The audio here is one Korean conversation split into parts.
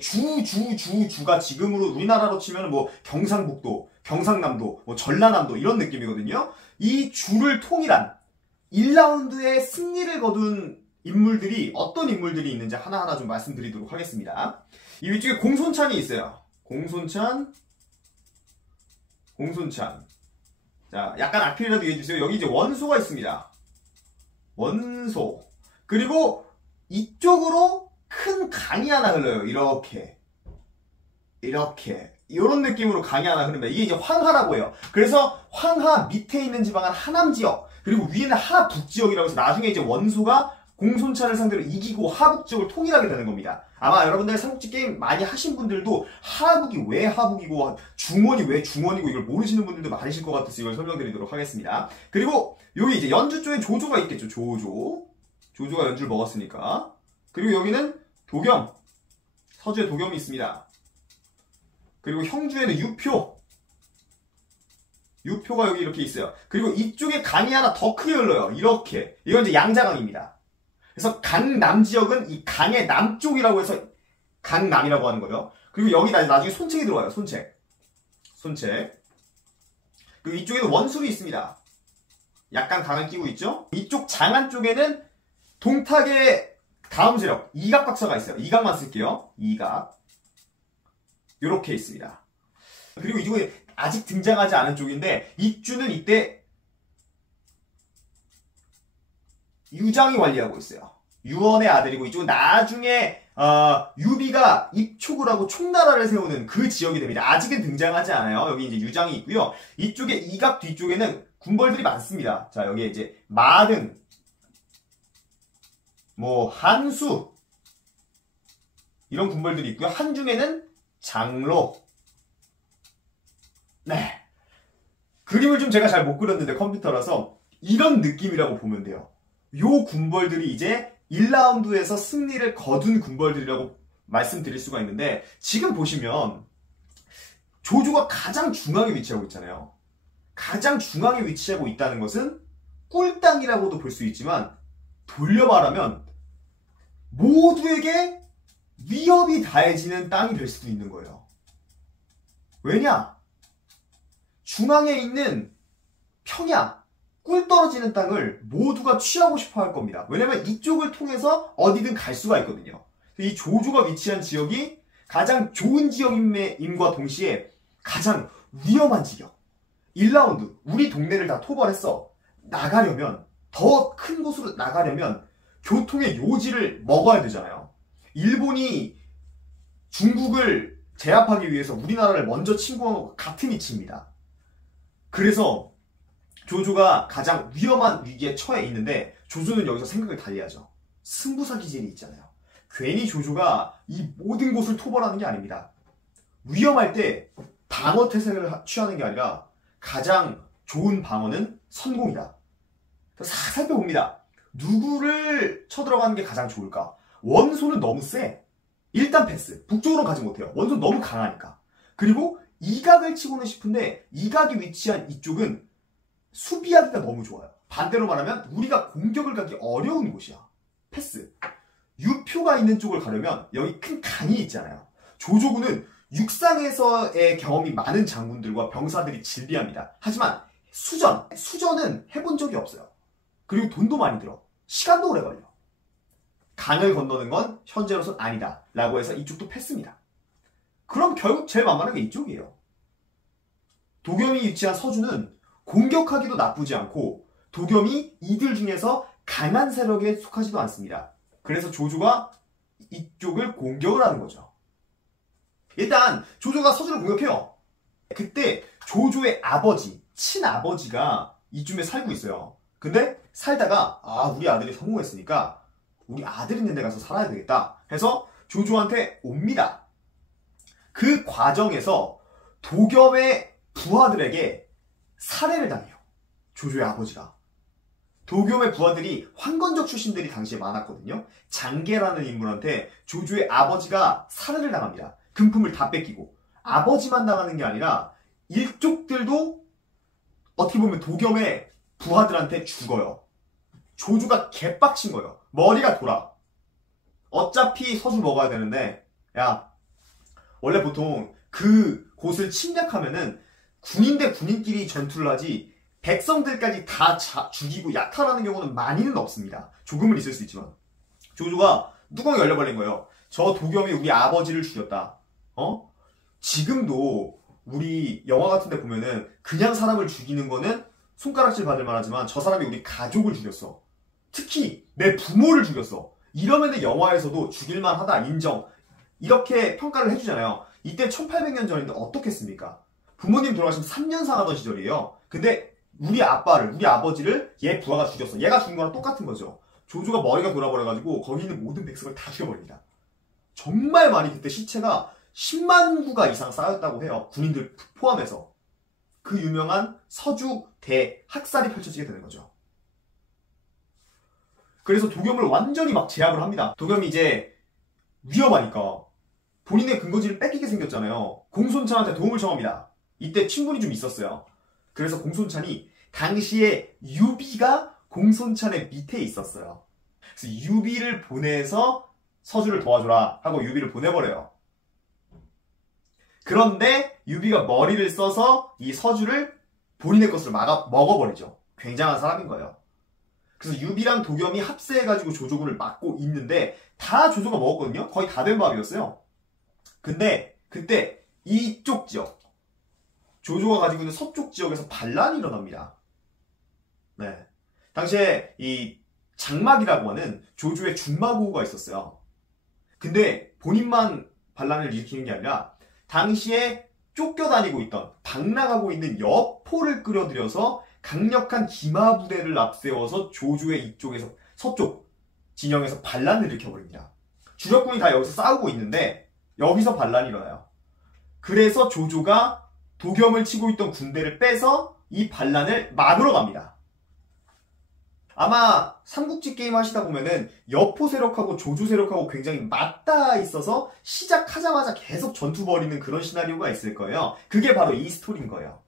주가 지금으로 우리나라로 치면 뭐 경상북도, 경상남도, 뭐 전라남도 이런 느낌이거든요. 이 주를 통일한 1라운드에 승리를 거둔 인물들이 어떤 인물들이 있는지 하나하나 좀 말씀드리도록 하겠습니다. 이 위쪽에 공손찬이 있어요. 공손찬. 자, 약간 악필이라도 이해해주세요. 여기 이제 원소가 있습니다. 원소. 그리고 이쪽으로 큰 강이 하나 흘러요. 이렇게. 이런 느낌으로 강이 하나 흐릅니다. 이게 이제 황하라고 해요. 그래서 황하 밑에 있는 지방은 하남 지역, 그리고 위에는 하북 지역이라고 해서 나중에 이제 원소가 공손찬을 상대로 이기고 하북 지역을 통일하게 되는 겁니다. 아마 여러분들 삼국지 게임 많이 하신 분들도 하북이 왜 하북이고 중원이 왜 중원이고 이걸 모르시는 분들도 많으실 것 같아서 이걸 설명드리도록 하겠습니다. 그리고 여기 이제 연주 쪽에 조조가 있겠죠. 조조가 연주를 먹었으니까. 그리고 여기는 도겸, 서주에 도겸이 있습니다. 그리고 형주에는 유표가 여기 이렇게 있어요. 그리고 이쪽에 강이 하나 더 크게 흘러요. 이렇게. 이건 이제 양자강입니다. 그래서 강남 지역은 이 강의 남쪽이라고 해서 강남이라고 하는 거예요. 그리고 여기 나중에 손책이 들어와요. 손책. 그리고 이쪽에는 원술이 있습니다. 약간 강을 끼고 있죠. 이쪽 장안 쪽에는 동탁의 다음 세력 이각박사가 있어요. 이각만 쓸게요. 이각. 요렇게 있습니다. 그리고 이쪽에 아직 등장하지 않은 쪽인데 이주는 이때 유장이 관리하고 있어요. 유원의 아들이고 이쪽은 나중에 유비가 입촉을 하고 총나라를 세우는 그 지역이 됩니다. 아직은 등장하지 않아요. 여기 이제 유장이 있고요. 이쪽에 이각 뒤쪽에는 군벌들이 많습니다. 자, 여기에 이제 마등, 뭐 한수 이런 군벌들이 있고요. 한중에는 장로. 네. 그림을 좀 제가 잘 못 그렸는데 컴퓨터라서 이런 느낌이라고 보면 돼요. 요 군벌들이 이제 1라운드에서 승리를 거둔 군벌들이라고 말씀드릴 수가 있는데 지금 보시면 조조가 가장 중앙에 위치하고 있잖아요. 가장 중앙에 위치하고 있다는 것은 꿀땅이라고도 볼 수 있지만 돌려 말하면 모두에게 위협이 가해지는 땅이 될 수도 있는 거예요. 왜냐? 중앙에 있는 평야, 꿀 떨어지는 땅을 모두가 취하고 싶어 할 겁니다. 왜냐면 이쪽을 통해서 어디든 갈 수가 있거든요. 이 조조가 위치한 지역이 가장 좋은 지역임과 동시에 가장 위험한 지역. 1라운드, 우리 동네를 다 토벌했어. 나가려면, 더 큰 곳으로 나가려면 교통의 요지를 먹어야 되잖아요. 일본이 중국을 제압하기 위해서 우리나라를 먼저 침공한 것과 같은 이치입니다. 그래서 조조가 가장 위험한 위기에 처해 있는데 조조는 여기서 생각을 달리하죠. 승부사 기질이 있잖아요. 괜히 조조가 이 모든 곳을 토벌하는 게 아닙니다. 위험할 때 방어 태세를 취하는 게 아니라 가장 좋은 방어는 선공이다. 살펴봅니다. 누구를 쳐들어가는 게 가장 좋을까? 원소는 너무 세. 일단 패스. 북쪽으로 가지 못해요. 원소는 너무 강하니까. 그리고 이각을 치고는 싶은데 이각이 위치한 이쪽은 수비하기가 너무 좋아요. 반대로 말하면 우리가 공격을 가기 어려운 곳이야. 패스. 유표가 있는 쪽을 가려면 여기 큰 강이 있잖아요. 조조군은 육상에서의 경험이 많은 장군들과 병사들이 질비합니다. 하지만 수전은 해본 적이 없어요. 그리고 돈도 많이 들어. 시간도 오래 걸려. 강을 건너는 건 현재로선 아니다 라고 해서 이쪽도 패스입니다. 그럼 결국 제일 만만한 게 이쪽이에요. 도겸이 위치한 서주는 공격하기도 나쁘지 않고 도겸이 이들 중에서 강한 세력에 속하지도 않습니다. 그래서 조조가 이쪽을 공격을 하는 거죠. 일단 조조가 서주를 공격해요. 그때 조조의 아버지, 친아버지가 이쯤에 살고 있어요. 근데 살다가 우리 아들이 성공했으니까 우리 아들 있는 데 가서 살아야 되겠다 해서 조조한테 옵니다. 그 과정에서 도겸의 부하들에게 살해를 당해요. 조조의 아버지가. 도겸의 부하들이 황건적 출신들이 당시에 많았거든요. 장계라는 인물한테 조조의 아버지가 살해를 당합니다. 금품을 다 뺏기고. 아버지만 당하는 게 아니라 일족들도 어떻게 보면 도겸의 부하들한테 죽어요. 조조가 개빡친 거예요. 머리가 돌아. 어차피 서주 먹어야 되는데 야, 원래 보통 그 곳을 침략하면은 군인 대 군인끼리 전투를 하지 백성들까지 다 죽이고 약탈하는 경우는 많이는 없습니다. 조금은 있을 수 있지만. 조조가 뚜껑이 열려버린 거예요. 저 도겸이 우리 아버지를 죽였다. 지금도 우리 영화 같은 데 보면은 그냥 사람을 죽이는 거는 손가락질 받을 만하지만 저 사람이 우리 가족을 죽였어. 특히 내 부모를 죽였어. 이러면은 영화에서도 죽일만 하다, 인정. 이렇게 평가를 해주잖아요. 이때 1800년 전인데 어떻겠습니까? 부모님 돌아가시면 3년 살아던 시절이에요. 근데 우리 아버지를 얘 부하가 죽였어. 얘가 죽인 거랑 똑같은 거죠. 조조가 머리가 돌아버려가지고 거기 있는 모든 백성을 다 죽여버립니다. 정말 많이 그때 시체가 10만 구가 이상 쌓였다고 해요. 군인들 포함해서. 그 유명한 서주 대학살이 펼쳐지게 되는 거죠. 그래서 도겸을 완전히 막 제압을 합니다. 도겸이 이제 위험하니까 본인의 근거지를 뺏기게 생겼잖아요. 공손찬한테 도움을 청합니다. 이때 친분이 좀 있었어요. 그래서 공손찬이 당시에 유비가 공손찬의 밑에 있었어요. 그래서 유비를 보내서 서주를 도와줘라 하고 유비를 보내버려요. 그런데 유비가 머리를 써서 이 서주를 본인의 것으로 먹어버리죠. 굉장한 사람인 거예요. 그래서 유비랑 도겸이 합세해가지고 조조군을 막고 있는데 다 조조가 먹었거든요. 거의 다 된 밥이었어요. 근데 그때 이쪽 지역, 조조가 가지고 있는 서쪽 지역에서 반란이 일어납니다. 네. 당시에 이 장막이라고 하는 조조의 중마고우가 있었어요. 근데 본인만 반란을 일으키는 게 아니라 당시에 쫓겨다니고 있던, 방랑하고 있는 여포를 끌어들여서 강력한 기마 부대를 앞세워서 조조의 이쪽에서 서쪽 진영에서 반란을 일으켜버립니다. 주력군이 다 여기서 싸우고 있는데 여기서 반란이 일어나요. 그래서 조조가 도겸을 치고 있던 군대를 빼서 이 반란을 막으러 갑니다. 아마 삼국지 게임 하시다 보면은 여포 세력하고 조조 세력하고 굉장히 맞닿아 있어서 시작하자마자 계속 전투 벌이는 그런 시나리오가 있을 거예요. 그게 바로 이 스토리인 거예요.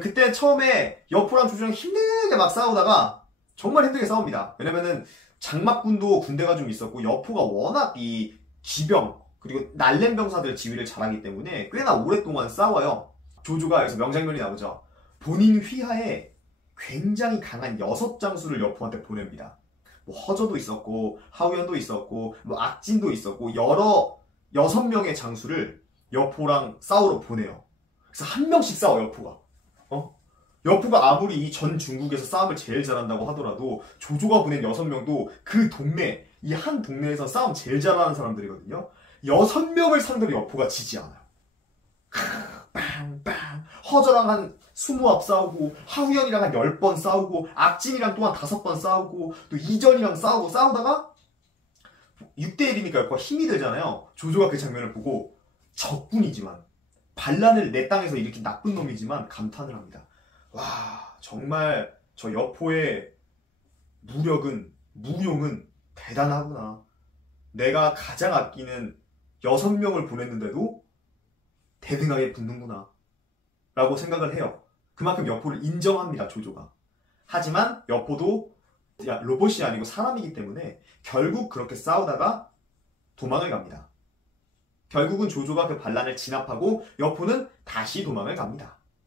그때 처음에 여포랑 조조랑 힘들게 막 싸우다가 정말 힘들게 싸웁니다. 왜냐면은 장막군도 군대가 좀 있었고 여포가 워낙 이 기병 그리고 날렘병사들 지휘를 잘하기 때문에 꽤나 오랫동안 싸워요. 조조가 여기서 명장면이 나오죠. 본인 휘하에 굉장히 강한 6장수를 여포한테 보냅니다. 뭐 허저도 있었고 하우연도 있었고 뭐 악진도 있었고 여러 6명의 장수를 여포랑 싸우러 보내요. 그래서 한 명씩 싸워 여포가. 여포가 아무리 이 전 중국에서 싸움을 제일 잘한다고 하더라도 조조가 보낸 6명도 그 동네, 이 한 동네에서 싸움 제일 잘하는 사람들이거든요. 6명을 상대로 여포가 지지 않아요. 빵빵. 허저랑 한 20앞 싸우고, 하우연이랑 한 10번 싸우고, 악진이랑 또 한 5번 싸우고, 또 이전이랑 싸우다가 6대1이니까 여포가 힘이 들잖아요. 조조가 그 장면을 보고 적군이지만 반란을 내 땅에서 일으킨 나쁜 놈이지만 감탄을 합니다. 와, 정말 저 여포의 무용은 대단하구나. 내가 가장 아끼는 6명을 보냈는데도 대등하게 붙는구나 라고 생각을 해요. 그만큼 여포를 인정합니다, 조조가. 하지만 여포도 로봇이 아니고 사람이기 때문에 결국 그렇게 싸우다가 도망을 갑니다. 결국은 조조가 그 반란을 진압하고 여포는 다시 도망을 갑니다.